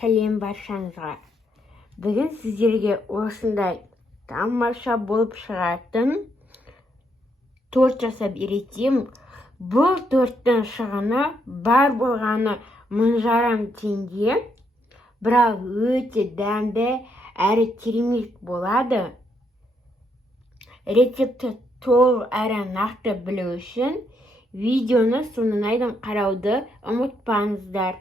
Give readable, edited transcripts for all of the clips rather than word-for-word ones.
сәлем баршаңызға. Бүгін сіздерге осындай тамаша болып шығатын торт жасап үйретемін. Бұл торттың шығыны бар болғаны 1000 жарым теңге. Бірақ өте дәмді әрі керемет болады. Рецепті толық әрі нақты білу үшін видеоны соңына дейін қарауды ұмытпаңыздар.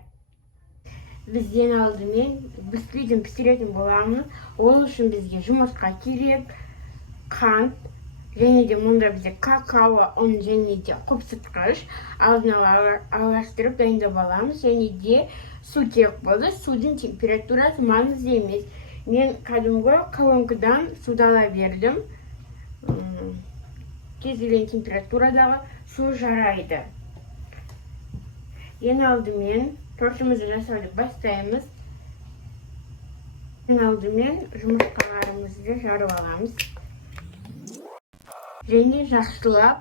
Бізден алдымен бисквитін пісіретін боламыз. Ол үшін бізге жұмыртқа керек, қант, және де мұнда бізде какао, ұн және де қопсытқыш алдын ала араластырып дайындап аламыз. Және де су керек болды. Судың температурасы маңызды емес. Мен кәдімгі колонкадан суды ала бердім. Кез келген температурадағы су жарайды. Ең алдымен тортымызды жасауды бастаймыз. Ең алдымен жұмыртқаларымызды жарып аламыз. Және жақсылап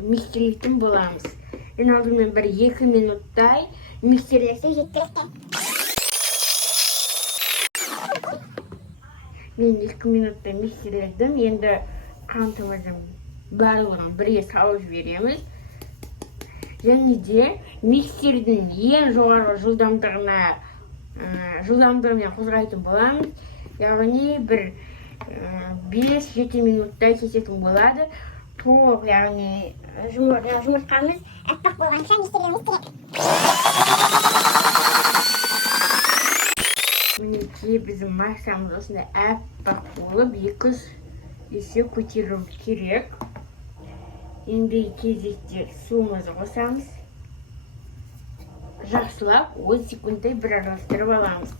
миксерлейтін боламыз. Ең алдымен 1-2 минуттай миксерлесе жеткілікті. Мен 2 минутта миксерледім. Енді қантымыздың барлығын бірге салып жібереміз. Және де миксердің ең жоғарғы жылдамдығымен қозғайтын боламыз. Яғни 5-7 минуттай кететін болады. Толық, яғни жұмыртқамыз әппақ болғанша миксерлеуіміз керек. Мінекей біздің массамыз осындай әппақ болып 2 есе көтерілу керек. Ендігі кезекте суымызды қосамыз. Жақсылап 10 секундтай бір араластырып аламыз.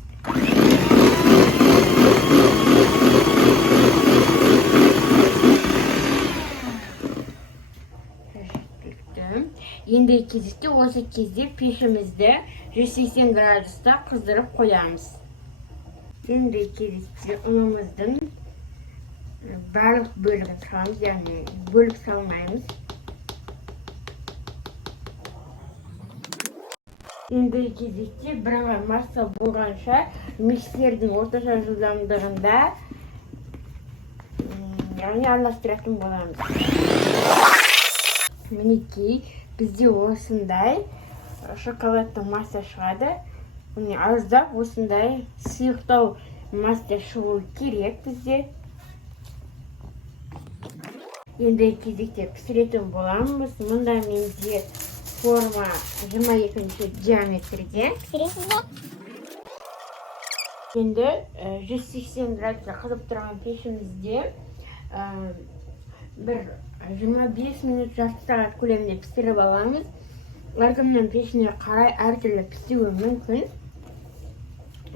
Ендігі кезекте осы кезде пешімізді 180 градуста қыздырып қоямыз. Ендігі кезекте ұнымыздың барлық бөлігін саламыз, яғни бөліп салмаймыз. Ендігі кезекте бірыңғай масса болғанша миксердің орташа жылдамдығында яғни араластыратын боламыз. Мінекей бізде осындай шоколадты масса шығады. Аздап осындай сұйықтау масса шығу керек бізде. Енді кезекте пісіретін боламыз. Мұнда менде форма 22 диаметрде. Пісіресіздер. Енді 180 градуста қызып тұрған пешімізде 25 минут жарты сағат көлемінде пісіріп аламыз. Әркімнің пешіне қарай әртүрлі пісуі мүмкін.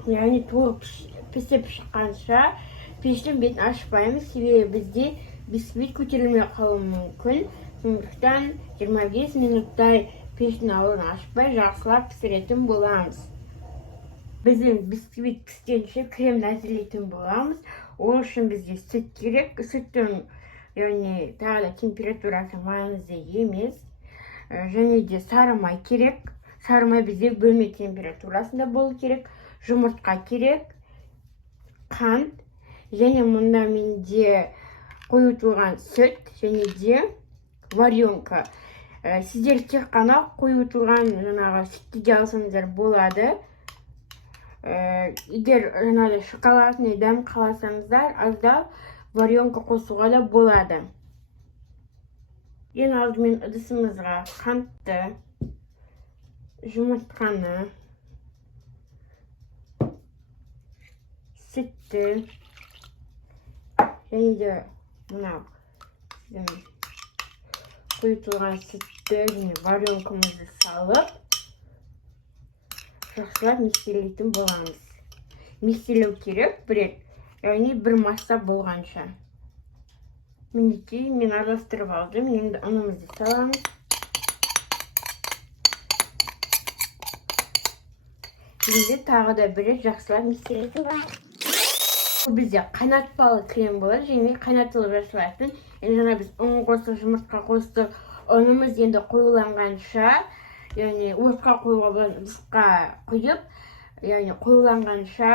Яғни толық пісіп шыққанша пештің бетін ашпаймыз. Себебі бізде бисквит көтерілмей қалуы мүмкін. Сондықтан 25 минуттай пештің ауызын ашпай жақсылап пісіретін боламыз. Біздің бисквит піскенше кремді әзірлейтін боламыз. Ол үшін бізге сүт керек. Сүттің тағы да температурасы маңызды емес. Және де сары май керек. Сары май бізде бөлме температурасында болу керек. Жұмыртқа керек. Қант. Және мұнда менде қойытылған сүт және де варенка. Сіздер тек қана қойытылған сүтті де алсаңыздар болады. Егер шоколадный дәм қаласаңыздар, аздап варенка қосуға да болады. Ең алдымен ыдысымызға қантты, жұмыртқаны, сүтті және де қойытылған сүтті және варенкамызды салып жақсылап миксерлейтін боламыз. Миксерлеу керек яғни бір масса болғанша. Мінекей мен араластырып алдым. Енді ұнымызды саламыз. Енді тағы да жақсылап миксерлейтін боламыз. Бізде қайнатпалы крем болады, және қайнатылып жасалатын. Енді біз ұн қостық, жұмыртқа қостық. Ұнымыз енді қоюланғанша, яғни отқа қоюға болатын ыдысқа құйып, яғни қоюланғанша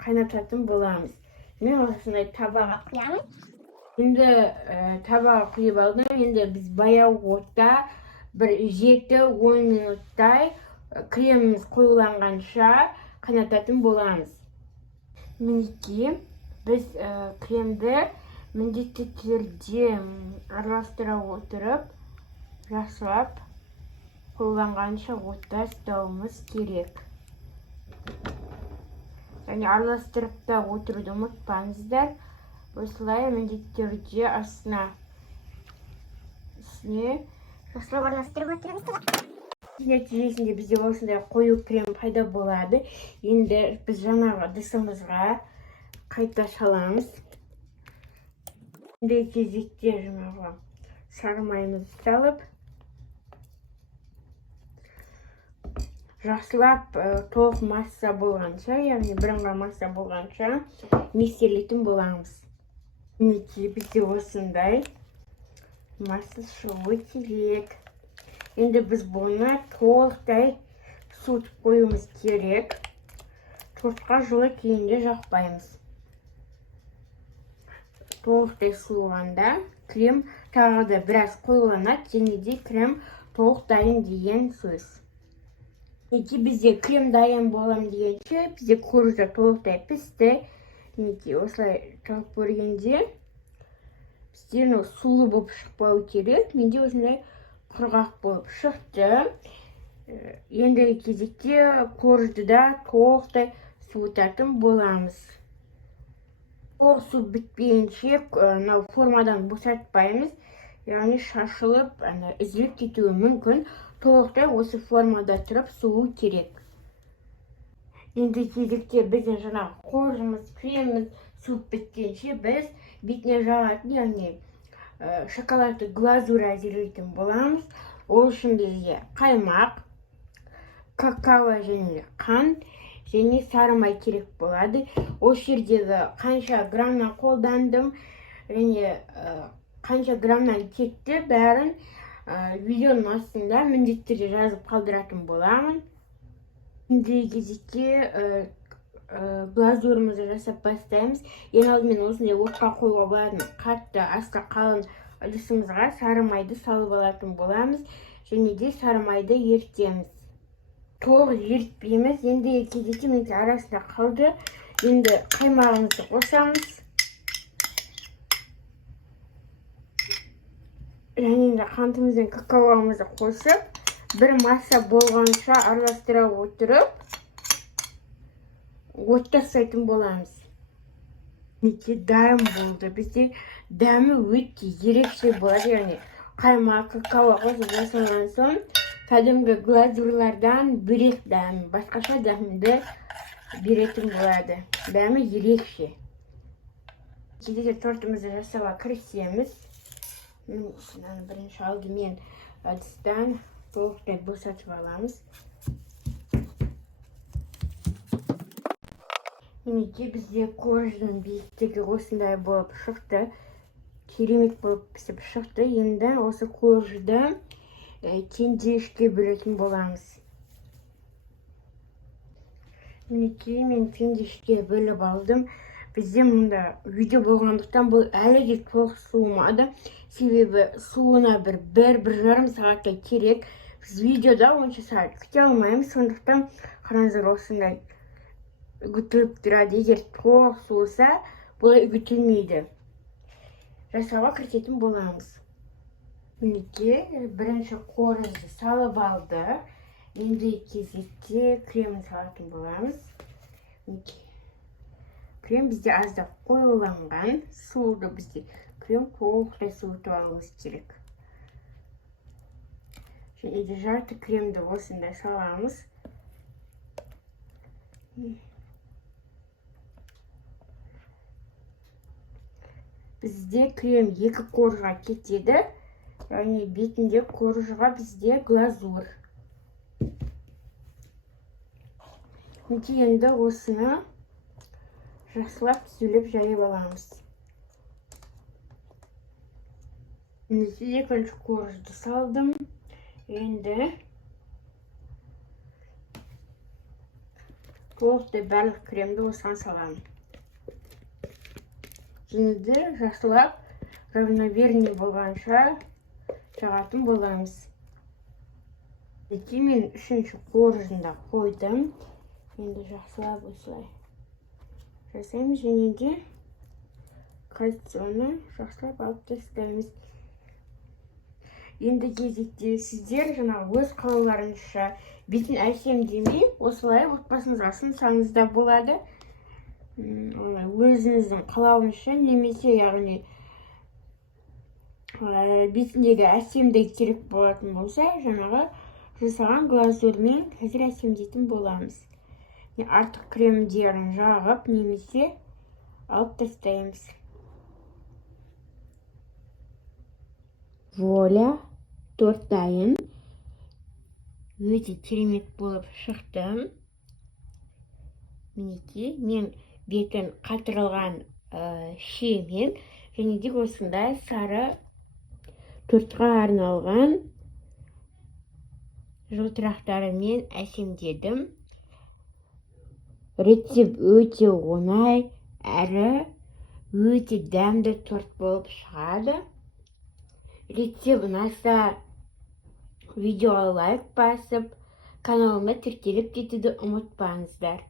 қайнататын боламыз. Мен осындай табаға құямын. Енді табаға құйып алдым. Енді біз баяу отта бір 7-10 минуттай креміміз қоюланғанша қайнататын боламыз. Мінекей біз кремді міндетті түрде араластыра отырып, жақсылап қоюланғанша отта ұстауымыз керек. Яғни араластырып та отыруды ұмытпаңыздар. Осылай міндетті түрде астына жақсылап араластырып отырыңыздар. Нәтижесінде бізде осындай қою крем пайда болады. Енді біз жаңағы ыдысымызға қайта саламыз. Енді кезекте жаңағы сары майымызды салып, жақсылап толық масса болғанша, яғни бірыңғай масса болғанша миксерлейтін боламыз. Мінекей бізде осындай масса шығуы керек. Енді біз бұны толықтай суытып қоюымыз керек. Тортқа жылы күйінде жақпаймыз. Толықтай суығанда крем тағы да біраз қоюланады, және де крем толық дайын деген сөз. Неке бізде крем дайын болам дегенше, бізде коржа толықтай пісті. Неке осылай жағып көргенде бізде сулы болып шықпау керек. Менде осындай құрғақ болып шықты. Ендігі кезекте коржды да толықтай суытатын боламыз. Толық су бітпейінше формадан босатпаймыз. Яғни шашылып, үзіліп кетуі мүмкін. Толықтай осы формада тұрып суы керек. Енді кезекте біздің жаңағы коржымыз, креміміз суып біткенше біз бетіне жағатын, яғни шоколадты глазурь әзірлейтін боламыз. Ол үшін бізде қаймақ, какао және қант және сары май керек болады. Осы жердегі қанша граммнан қолдандым және қанша граммнан кетті бәрін видеоның астында міндетті түрде жазып қалдыратын боламын. Енді кезекте глазурымызды жасап бастаймыз. Ең алдымен осындай отқа қоюға болатын қатты асқа қалың ыдысымызға сары майды салып алатын боламыз. Және де сары майды ерітеміз. Толық ерітпейміз. Енді кезекте менде арасында қалды. Енді қаймағымызды қосамыз. Және де қантымызбен какаоымызды қосып, бір масса болғанша араластыра отырып, отта ұстайтын боламыз. Неке дайын болды. Бізде дәмі өте ерекше болады. Яғни қаймақ, какао қосып жасалған соң кәдімгі глазурлардан бөлек дәмі, басқаша дәмді беретін болады. Дәмі ерекше. Кезекте тортымызды жасауға кірісеміз. Бірінші алдымен ыдыстан толықтай босатып аламыз. Мінекей бізде корждың биіктігі осындай болып шықты. Керемет болып пісіп шықты. Енді осы коржды теңдеуішке бөлетін боламыз. Мінекей мен теңдеуішке бөліп алдым. Бізде мұнда видео болғандықтан бұл әлі де толық суымады. Себебі суына бір жарым сағаттай керек. Біз видеода 10 сағат күте алмаймыз. Сондықтан қараңыздар осындай үгітіліп тұрады. Егер толық суыса, бұлай үгітілмейді. Жасауға кірісетін боламыз. Мінекей бірінші коржды салып алды. Енді кезекте кремін салатын боламыз. Мінекей крем бізде аздап қоюланған. Суды бізде крем толықтай суытып алуымыз керек. Және де жарты кремді осындай саламыз. Бізде крем 2 коржға кетеді. Яғни бетінде коржға бізде глазурь. Енді осыны жақсылап түзеліп жайып аламыз. Енді екінші коржды салдым. Енді толықтай барлық кремді осыған саламын. Және де жақсылап равномерный болғанша жағатын боламыз. Мен үшінші қоржында қойдым. Енді жақсылап осылай жасаймыз және де кальцияны жақсылап алып тастаймыз. Енді кезекте сіздер жаңағы өз қалауларыңызша бетін әсемдемей осылай отбасыңызға сынсаңыз да болады. Өзіңіздің қалауыңызша немесе яғни бетіндегі әсемдік керек болатын болса, жаңағы жасаған глазурмен қазір әсемдейтін боламыз. Артық кремдерін жағып немесе алып тастаймыз. Воля торт дайын. Өте керемет болып шықты. Мінекей, мен бетін қатырылған шиемен және де осындай сары тортқа арналған жылтырақтарымен әсемдедім. Рецепт өте оңай әрі өте дәмді торт болып шығады. Рецепт ұнаса видеоға лайк басып, каналыма тіркеліп кетуді ұмытпаңыздар.